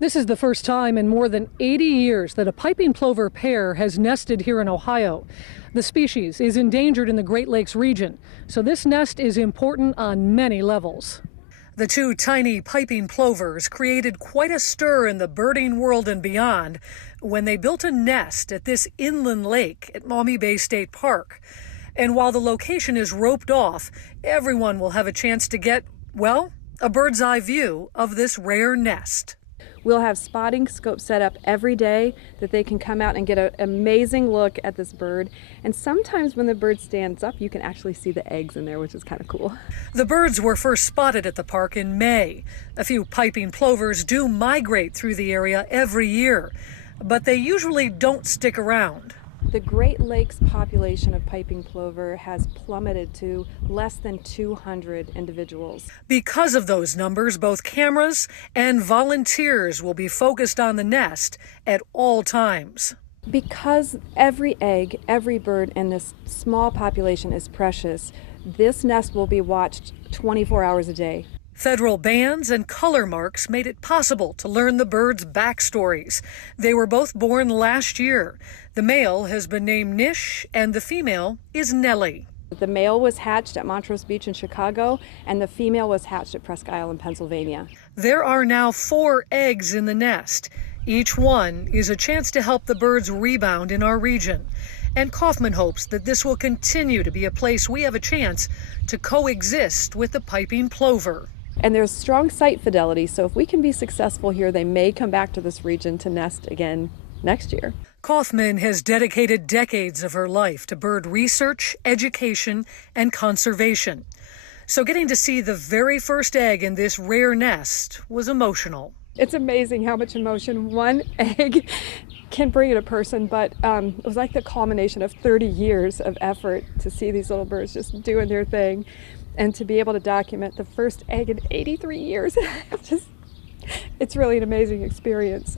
This is the first time in more than 80 years that a piping plover pair has nested here in Ohio. The species is endangered in the Great Lakes region, so this nest is important on many levels. The two tiny piping plovers created quite a stir in the birding world and beyond when they built a nest at this inland lake at Maumee Bay State Park. And while the location is roped off, everyone will have a chance to get, well, a bird's eye view of this rare nest. We'll have spotting scopes set up every day that they can come out and get an amazing look at this bird. And sometimes when the bird stands up, you can actually see the eggs in there, which is kind of cool. The birds were first spotted at the park in May. A few piping plovers do migrate through the area every year, but they usually don't stick around. The Great Lakes population of piping plover has plummeted to less than 200 individuals. Because of those numbers, both cameras and volunteers will be focused on the nest at all times. Because every egg, every bird in this small population is precious, this nest will be watched 24 hours a day. Federal bans and color marks made it possible to learn the birds' backstories. They were both born last year. The male has been named Nish and the female is Nellie. The male was hatched at Montrose Beach in Chicago and the female was hatched at Presque Isle in Pennsylvania. There are now 4 eggs in the nest. Each one is a chance to help the birds rebound in our region. And Kaufman hopes that this will continue to be a place we have a chance to coexist with the piping plover. And there's strong site fidelity, so if we can be successful here, they may come back to this region to nest again next year. Kaufman has dedicated decades of her life to bird research, education, and conservation. So getting to see the very first egg in this rare nest was emotional. It's amazing how much emotion one egg can bring in a person, but it was like the culmination of 30 years of effort to see these little birds just doing their thing. And to be able to document the first egg in 83 years, it's really an amazing experience.